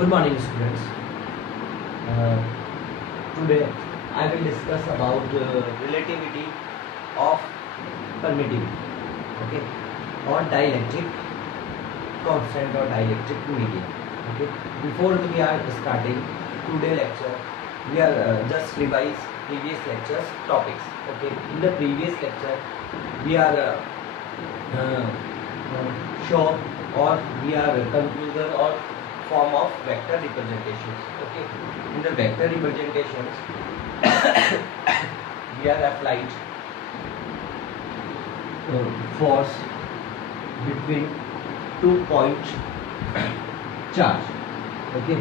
Good morning, students. Uh, Today I will discuss about relativity of permittivity, okay, or dielectric constant or dielectric medium. Okay. Before we are starting today lecture, we are just revise previous lectures topics. Okay. In the previous lecture, we are show or we are conclusion or form of vector representations. Okay. In the vector representations, we are applied force between 2-point charge. Okay.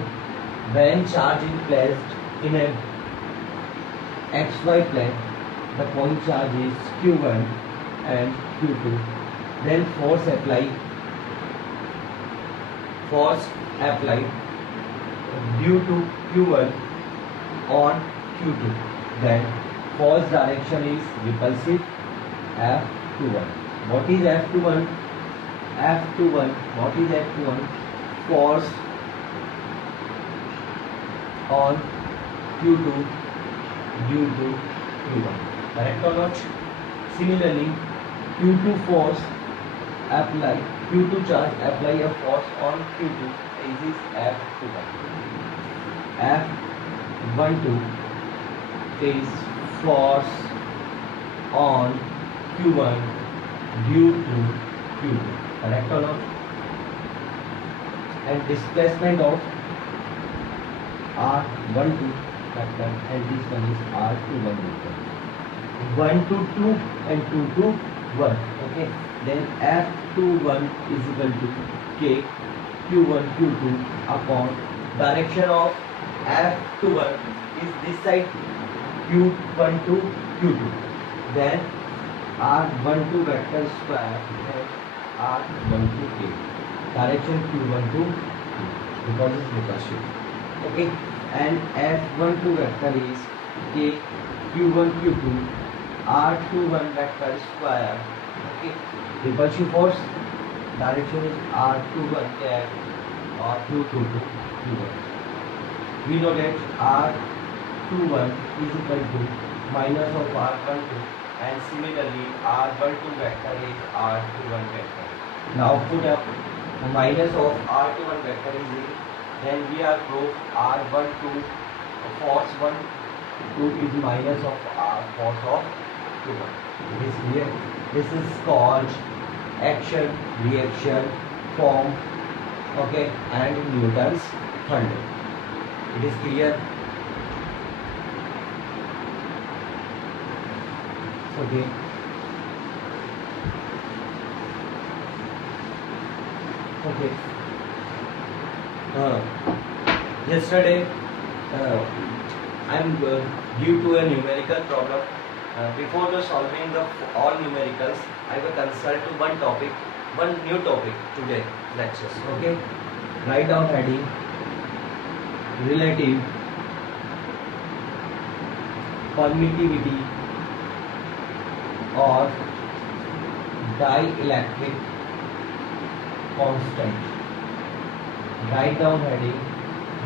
When charge is placed in a xy plane, the point charge is q1 and q2. Then force applied due to q1 on q2. Then force direction is repulsive f21. What is f21? What is f21? Force on q2 due to q1. Correct or not? Similarly, q2 charge apply a force on q2. This is f21. f12 is force on q1 due to q2. Correct or not? And displacement of r12 vector, and this one is r21 vector. 1 to 2 and 2 to 1. Okay. Then f21 is equal to k q1 q2 upon direction of f21 is this side q1 to q2. Then r12 vector square and r12 k. Direction q1 to q because it's repulsive. Okay. And f12 vector is k q1 q2 r21 vector square. Okay. Repulsive force direction is r21 and r22 to q1. We know that r21 is equal to minus of r12, and similarly r12 vector is r21 vector. Now put up minus of r21 vector is in, then we are proof r12 force 1 2 is minus of r force of 2. It is clear. This is called action reaction form. Okay. And Newton's third law. It is clear. Okay. Okay. Yesterday I'm due to a numerical problem. Before the solving the all numericals, I will consult to one new topic today lectures. Okay. Write down heading relative permittivity or dielectric constant. Write down heading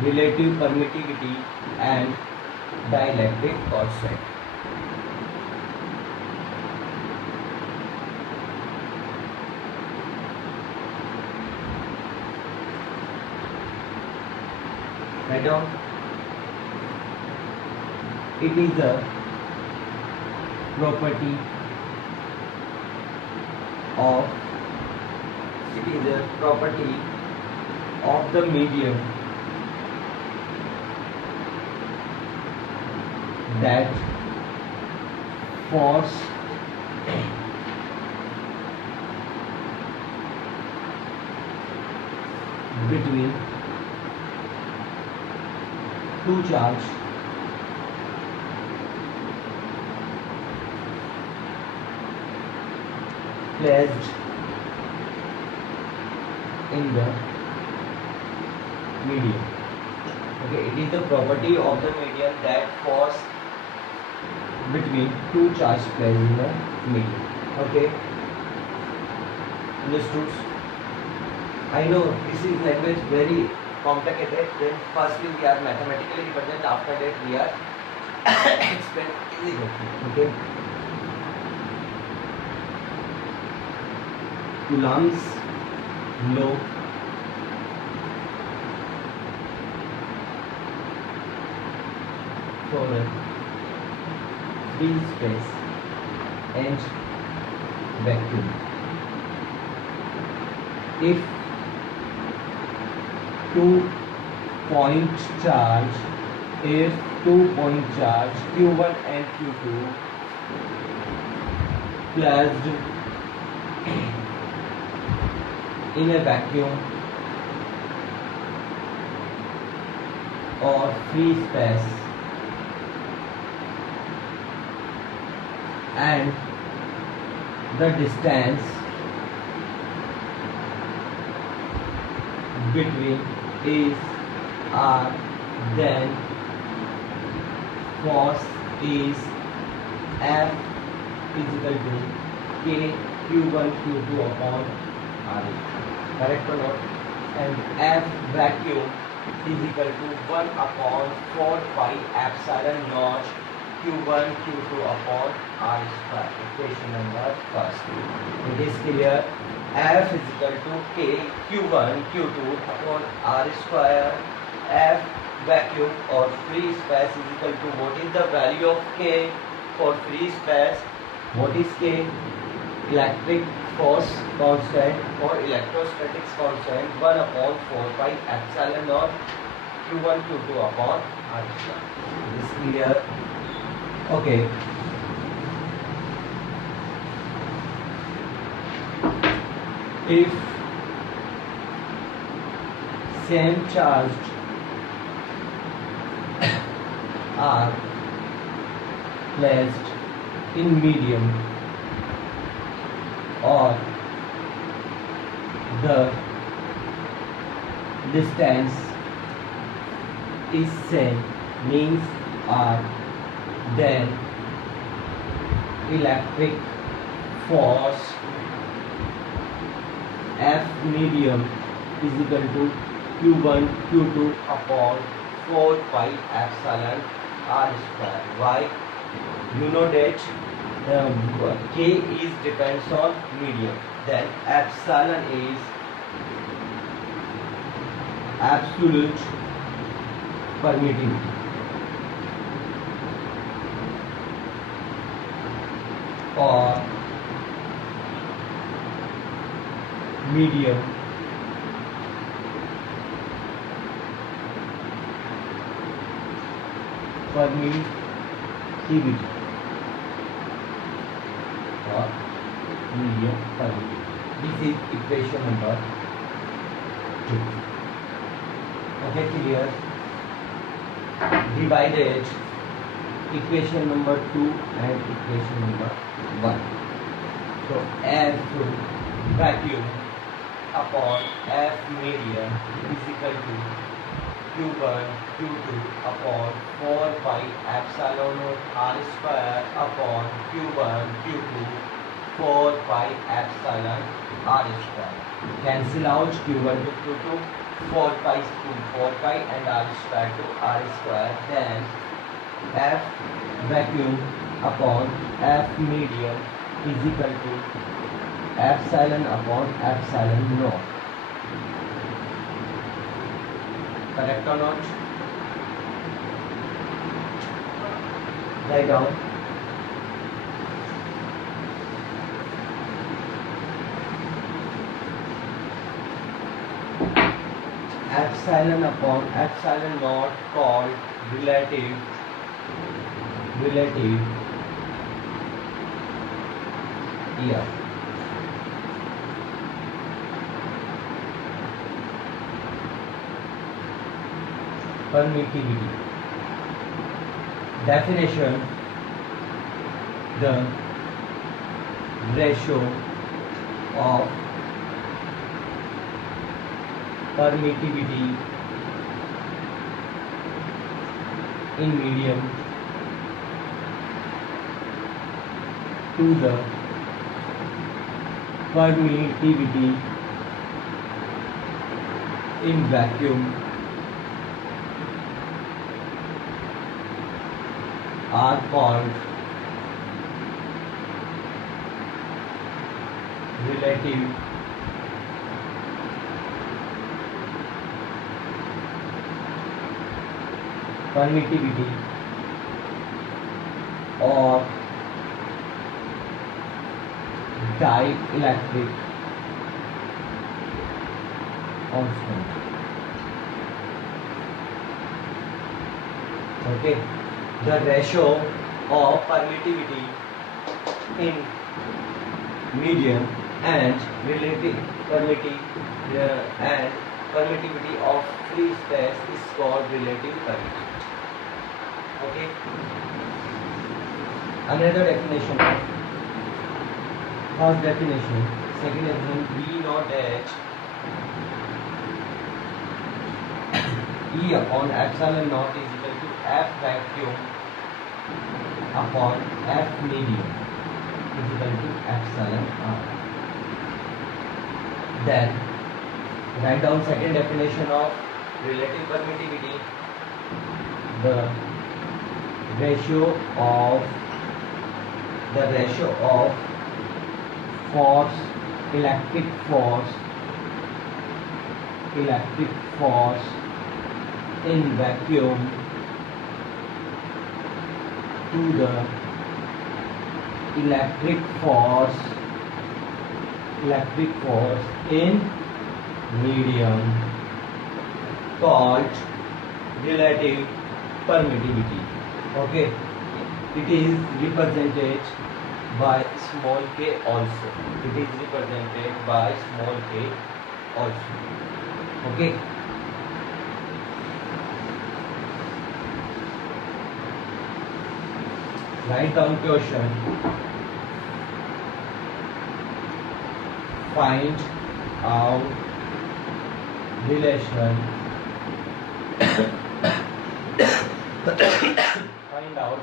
relative permittivity and dielectric constant. Write down. It is a property of the medium that force between two charge placed in the medium. Okay, it is the property of the medium that force between two charge placed in the medium. Okay, understood? I know this is language very complicated, then firstly we are mathematically represent, after that we are explain easily. Okay. Coulomb's law for a free space and vacuum. If 2-point charge, Q1 and Q2 placed in a vacuum or free space and the distance between is r, then force is F is equal to K Q1 Q2 upon R. Correct or not? And F vacuum is equal to 1 upon 4 pi epsilon naught Q1 Q2 upon R square. Equation number first. It is clear. F is equal to K Q1 Q2 upon R square. F vacuum or free space is equal to, what is the value of K for free space? What is K? Electric force constant or electrostatics constant 1 upon 4 pi epsilon naught Q1 Q2 upon R square. Is clear? Okay. If same charged are placed in medium or the distance is same, means R, then electric force F medium is equal to Q1 Q2 upon 4 pi epsilon R square. Why? You know that K is depends on medium, then epsilon is absolute permittivity or medium permittivity or medium permittivity. This is equation number 2. Okay, clear? Divided equation number 2 and equation number 1. So F vacuum upon F medium is equal to Q1 Q2 upon 4 pi epsilon naught R square upon Q1 Q2 4 pi epsilon R square. Cancel out Q1 to Q2, 4 pi to 4 pi and R square to R square. Then F vacuum upon F medium is equal to epsilon upon epsilon naught. Correct or not? Write down. Epsilon upon epsilon naught called relative EF. Permittivity. Definition: the ratio of permittivity in medium to the permittivity in vacuum are called relative permittivity or dielectric constant. Okay, the ratio of permittivity in medium and relative permittivity of free space is called relative permittivity. Okay, another definition of first definition, second definition, we know that E upon epsilon naught is equal to F vacuum upon F medium is equal to epsilon R. Then write down second definition of relative permittivity. The ratio of force, electric force in vacuum to the electric force in medium called relative permittivity. Okay, it is represented by small k also. It is represented by small k also. Okay. Write down question. Find out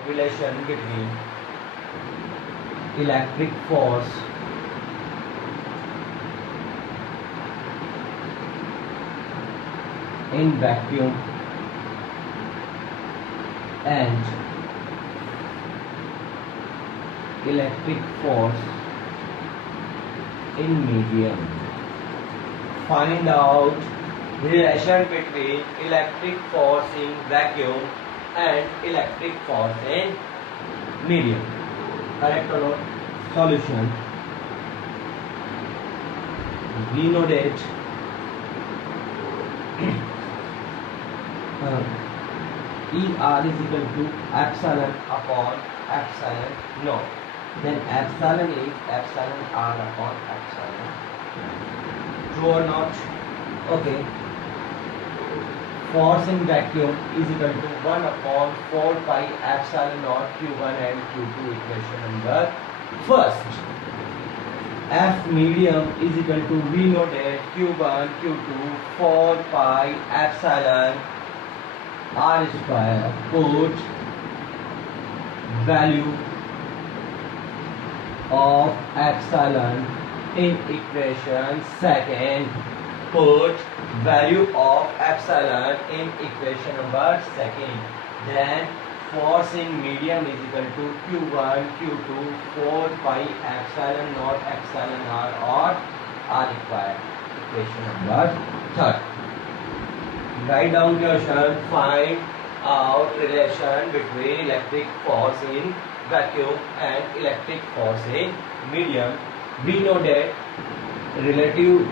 relation between electric force in vacuum and electric force in medium. Find out relation between electric force in vacuum and electric force in medium. Correct or not? Solution. We know that ER is equal to epsilon upon epsilon naught. Then epsilon is epsilon R upon epsilon. True or not? Okay. Force in vacuum is equal to 1 upon 4 pi epsilon naught Q1 and Q2 equation number first. F medium is equal to, we know that Q1, Q2, 4 pi epsilon R square. Put value of epsilon in equation second. Put value of epsilon in equation number second. Then force in medium is equal to Q1, Q2, 4 pi epsilon naught epsilon R or R required. Equation number third. Write down question. Find out relation between electric force in vacuum and electric force in medium. We know that relative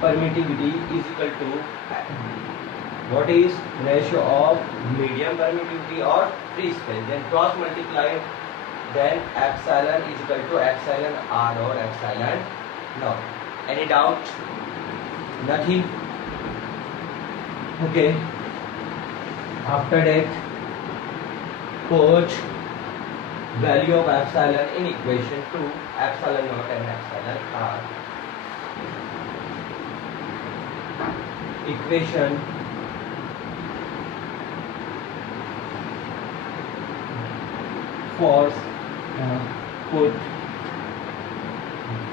permittivity is equal to what is ratio of medium permittivity or free space. Then cross multiply. Then epsilon is equal to epsilon R or epsilon naught. Any doubt? Nothing. Okay. After that, put value of epsilon in equation 2, epsilon naught and epsilon R. Equation force, put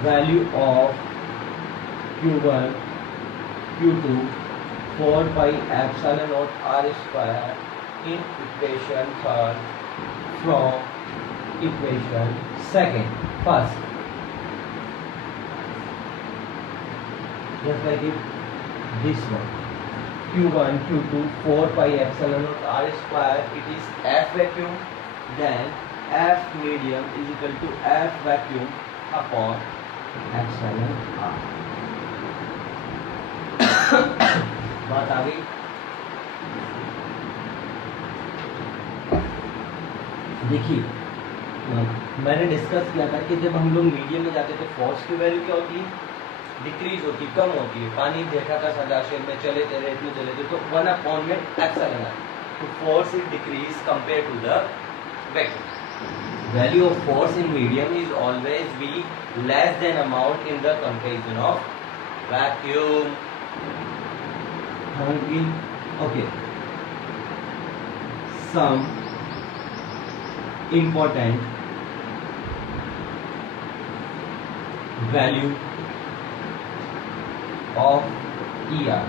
value of Q1, Q2, 4 pi epsilon naught R square in equation third from equation second. First, just like this one, Q1, Q2, 4 pi epsilon naught R square, it is F vacuum, then F medium is equal to F vacuum upon epsilon R. बात आ गई। देखिए, मैंने discuss किया था कि जब हम लोग मीडियम में जाते थे फोर्स की वैल्यू क्या होती है, डिक्रीज होती, कम होती है। पानी देखा था सदाशय में, चले थे रेत में चले थे तो 1 अपॉन में एप्सिलॉन आर, तो force is decrease compare to the vacuum. Value of force in medium is always be less then amount in the comparison of vacuum. Okay, some important value of ER,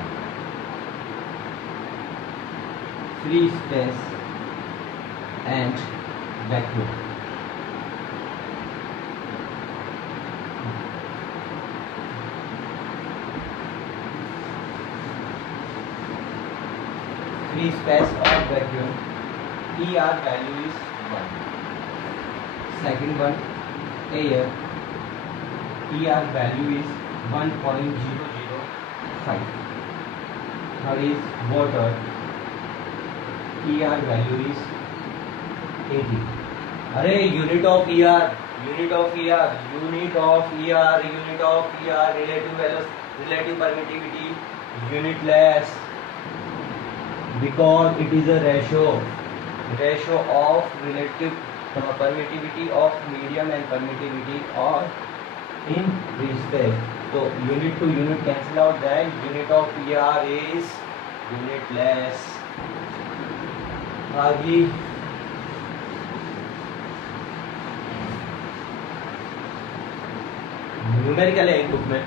free space and vacuum. Free space or vacuum, ER value is 1. Second one, air, ER value is 1.005. Third is water, ER value is 80. अरे unit of ER, unit of ER, unit of ER, unit of ER, relative permittivity, unitless, because it is a ratio of relative permittivity of medium and permittivity or in free space. So unit to unit cancel out, then unit of ER is unitless. आगे numerical है book में,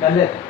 कर लेते हैं।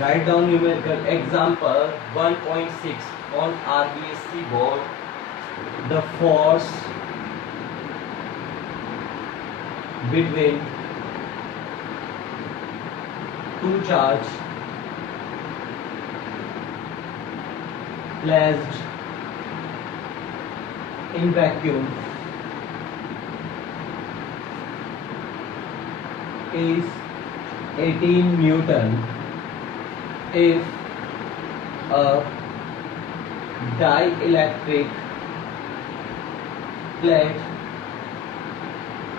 Write down numerical example 1.6 on RBSC board. The force between two charges placed in vacuum is 18 Newton if a dielectric plate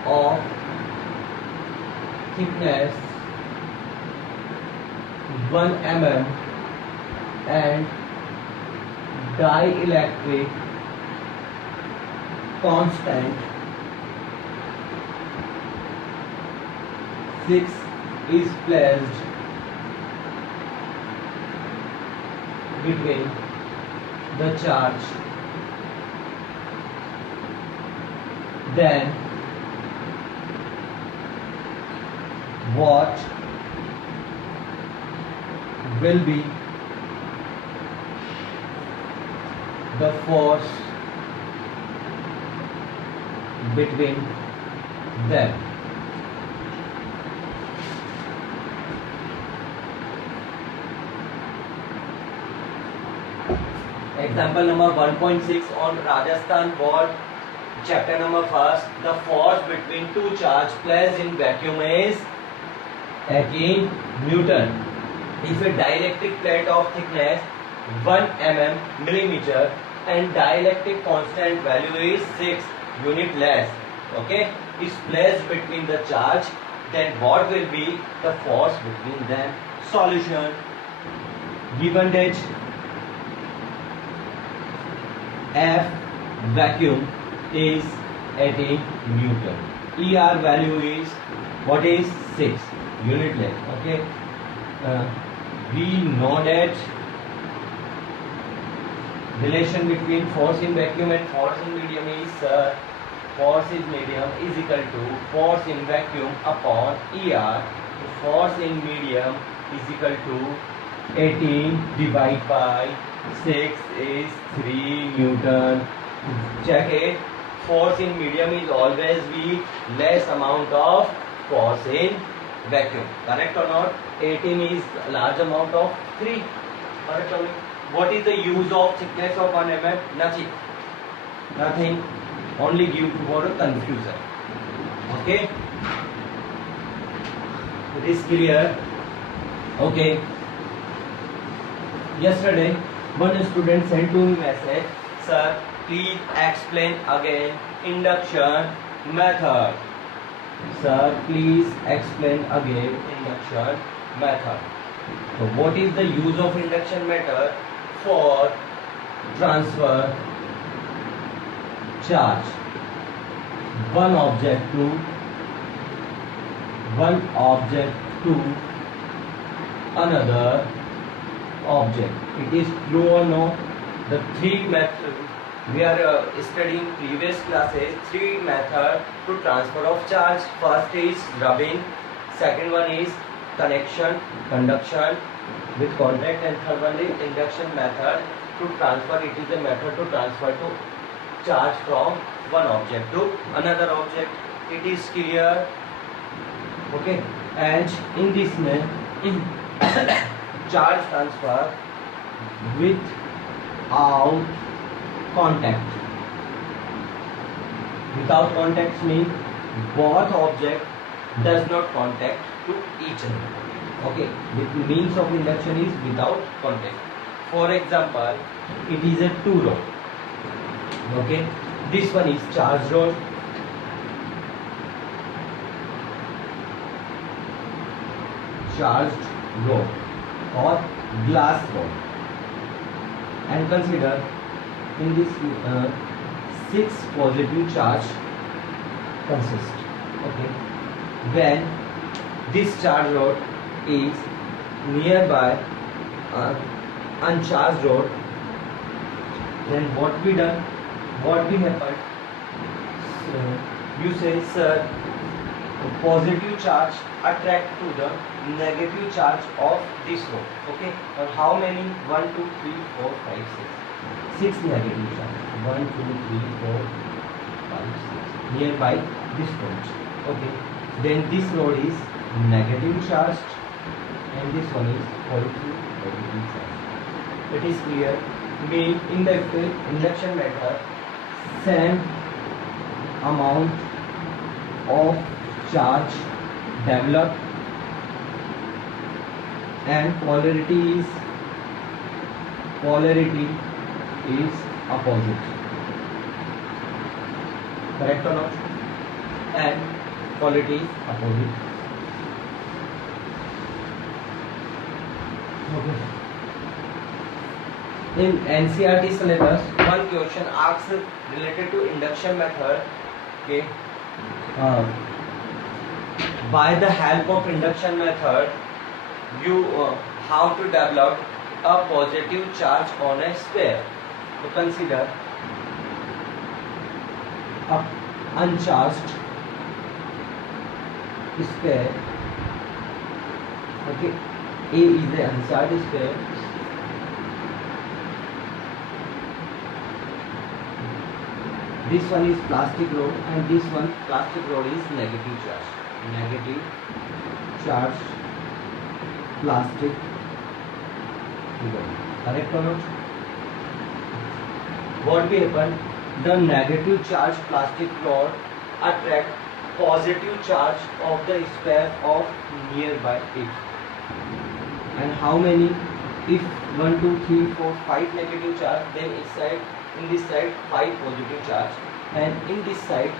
of thickness 1 mm and dielectric constant 6 is placed between the charge, then what will be the force between them? Example number 1.6 on Rajasthan board, chapter number 1. The force between two charges placed in vacuum is 18 Newton. If a dielectric plate of thickness 1 mm and dielectric constant value is 6 unit less, okay, is placed between the charge, then what will be the force between them? Solution. Given that F vacuum is 18 Newton, ER value is what is 6 unit length. Okay, we know that relation between force in vacuum and force in medium is force in medium is equal to force in vacuum upon ER. Force in medium is equal to 18 divided by 6 is 3 Newton. Check it. Force in medium is always be less amount of force in vacuum. Correct or not? 18 is large amount of 3. Correct or not? What is the use of thickness of 1 mm? Nothing. Only give for a confusion. Okay. It is clear. Okay. Yesterday, one student sent to me message, sir, please explain again induction method. Sir, please explain again induction method. So, what is the use of induction method? For transfer charge one object to another object. It is true or no? The three methods we are studying previous classes. Three methods to transfer of charge. First is rubbing, second one is conduction with contact, and third one is induction method to transfer. It is a method to transfer to charge from one object to another object. It is clear. Okay, and in this in charge transfer without contact. Without contact means both object does not contact to each other. Okay, the means of induction is without contact. For example, it is a two rod. Okay, this one is charge rod. Charged rod or glass rod, and consider in this 6 positive charge consist. Okay, when this charge rod is nearby uncharged rod, then what we done? What we happened? So you say, sir, the positive charge attract to the negative charge of this rod. Okay, and how many? 1, 2, 3, 4, 5, 6. 6 negative charge. 1, 2, 3, 4, 5, 6 nearby this rod. Okay, then this rod is negative charged, and this one is positive charged. It is clear. Mean in the induction method, same amount of charge developed and polarity is opposite. Correct or not? And quality is opposite. Okay. In NCERT syllabus, one question asks related to induction method. Okay. By the help of induction method, you how to develop a positive charge on a sphere. So consider a uncharged sphere. Okay, A is the uncharged sphere. This one is plastic rod, and this one plastic rod is negative charge. Negative charge plastic rod. Correct or not? What will happen? The negative charge plastic rod attract positive charge of the sphere of nearby it. And how many? If 1, 2, 3, 4, 5 negative charge, then in this side 5 positive charge, and in this side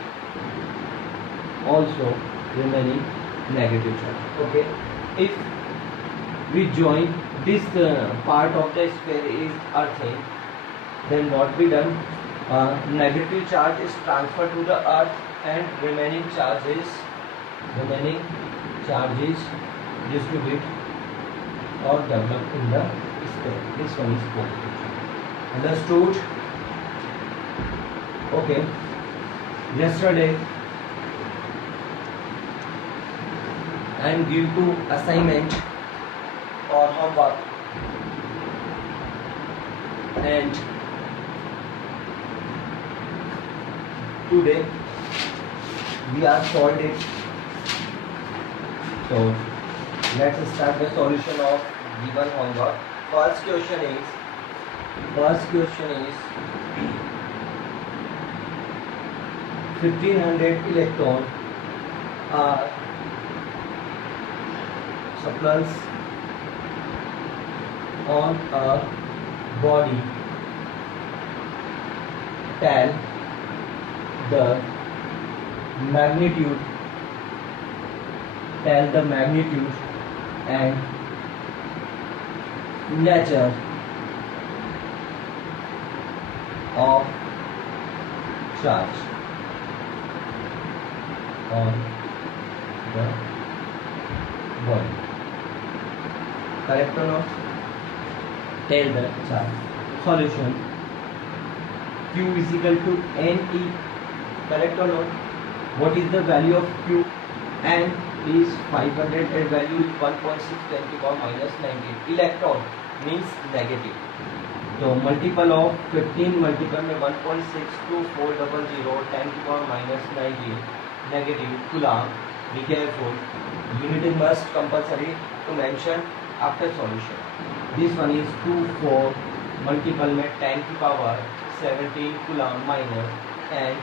also remaining negative charge. Okay, if we join this part of the sphere is earthing, then what we done, negative charge is transferred to the earth and remaining charge is distributed or developed in the sphere. This one is positive. Understood? Okay, yesterday I am give to assignment or homework, and today we are solved it. So let's start the solution of given homework. First question is 1500 electron are surplus on a body. Tell the magnitude and nature of charge on the body. Correct or not? Tell the charge. Solution: Q is equal to NE. Correct or not? What is the value of Q? N is 500 and value is 1.6 10 to the power minus 19. Electron means negative. So multiple of 15 multiple में 1.62400 10 to the power minus 19 negative coulomb. Be careful. Unit must compulsory to mention after solution. This one is 24 multiple में 10 to the power 17 coulomb minus and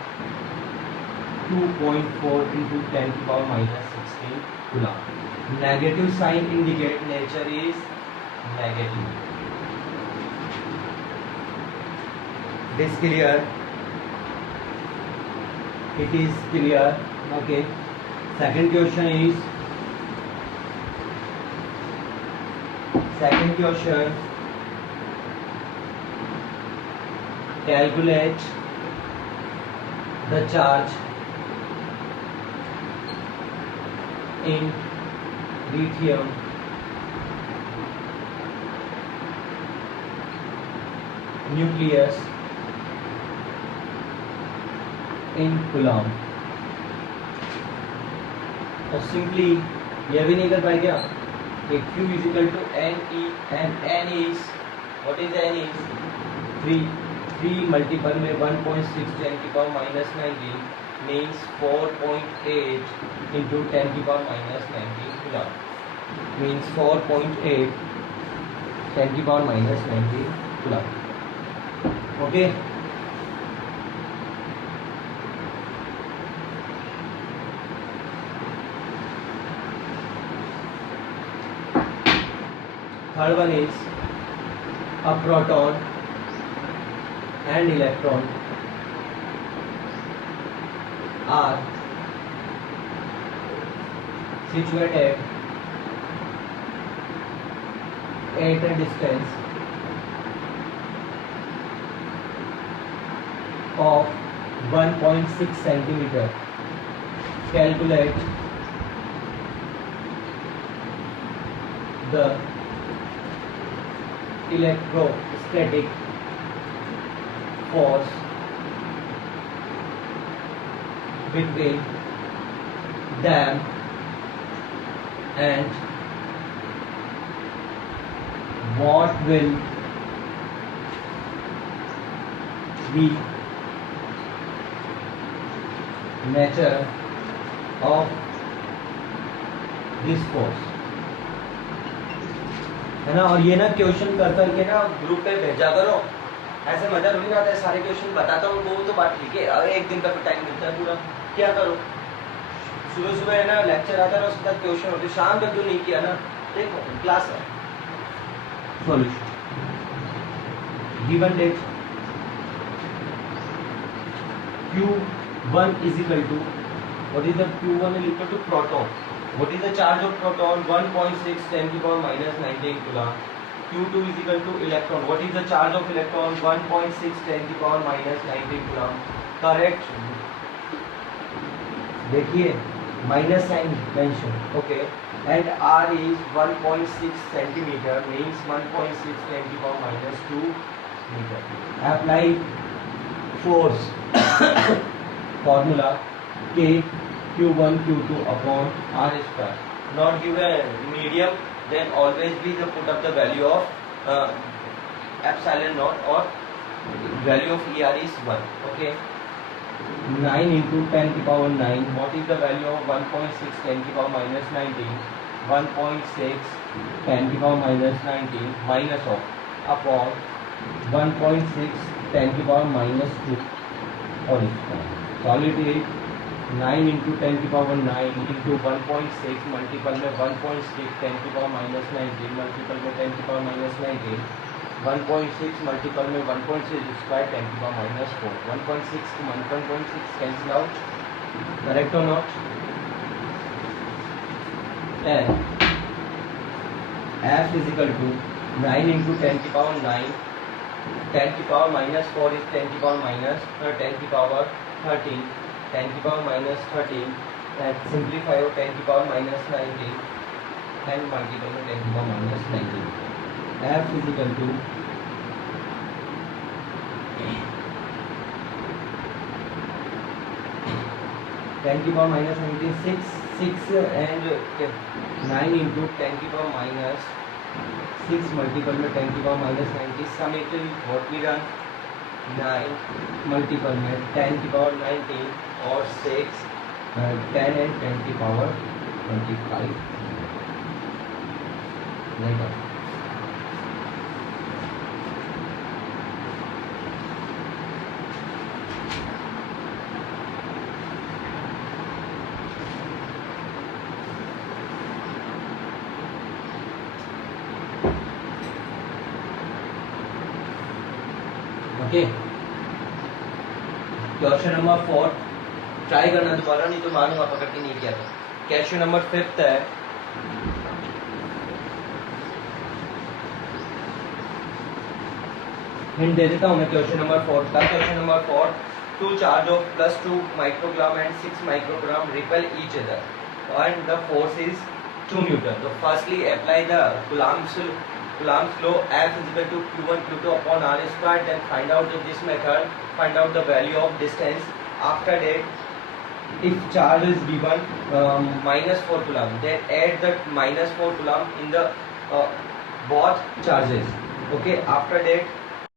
2.4 into 10 to the power minus 16 coulomb. Negative sign indicate nature is negative. This clear? It is clear. Okay. Second question calculate the charge in lithium nucleus in coulomb. और simply यह भी नहीं कर पाए क्या कि Q is equal to NE and N is what is N is 3 multiple में 1.6 10 to the power minus 19 means 4.8 into 10 to the power minus 19 coulomb means 4.8 10 to the power minus 19 coulomb. Okay. Third one is a proton and electron are situated at a distance of 1.6 centimeter. Calculate the electrostatic force between them and what will be nature of this force. है ना। और ये ना question कर करके ना group पे भेजा करो, ऐसे मजा नहीं आता है। सारे क्वेश्चन बताता हूँ वो तो बात ठीक है, अगर एक दिन का टाइम मिलता है पूरा क्या करो, सुबह सुबह है ना लेक्चर आता है ना उसके बाद क्वेश्चन होते, शाम तक जो नहीं किया ना देखो क्लास है। Solution given that Q1 is equal to What is the Q1 is equal to proton. What is the charge of proton? 1.6 10 to the power minus 19 coulomb. Q2 is equal to electron. What is the charge of electron? 1.6 10 to the power minus 19 coulomb. Correct. देखिए minus sign mention. Okay. And R is 1.6 centimeter means 1.6 10 to the power minus 2 meter. Apply force. Formula K Q1 Q2 upon R square. Not give a medium, then always be the put up the value of epsilon naught or value of ER is 1. Okay. 9 into 10 to the power 9. What is the value of 1.6 10 to the power minus 19? 1.6 10 to the power minus 19 minus of upon 1.6 10 to the power minus 2 all square. Solid is 9 into 10 to the power 9 into 1.6 multiple में 1.6 10 to the power minus 19 multiple में 10 to the power minus 19 1.6 multiple में 1.6 square 10 to the power minus 4 1.6 to 1.6 cancel out. Correct or not? And F is equal to 9 into 10 to the power 9 10 to the power minus 4 is 10 to the power minus 10 to the power 13 10 to the power minus 13 and simplify of 10 to the power minus 19 and multiple में 10 to the power minus 19. F is equal to 10 to the power minus 19 6 and 9 into 10 to the power minus 6 multiple में 10 to the power minus 90 summation what we done 9 multiple में 10 to the power 19 और 6 10 and 10 to the power 25 नहीं कर okay. Question number 4 try करना दोबारा, नहीं तो मानूंगा पकड़ के नहीं किया था. क्वेश्चन नंबर 5 है. हिंट दे देता हूँ मैं क्वेश्चन नंबर 4 का. Question number 4 two charge of +2 microgram and 6 microgram repel each other and the force is 2 newton. तो firstly apply the Coulomb's law. F is equal to Q1 Q2 upon R square. Then find out this method, find out the value of distance. After that, if charge is given -4 coulomb, then add the -4 coulomb in the both charges. Okay. After that,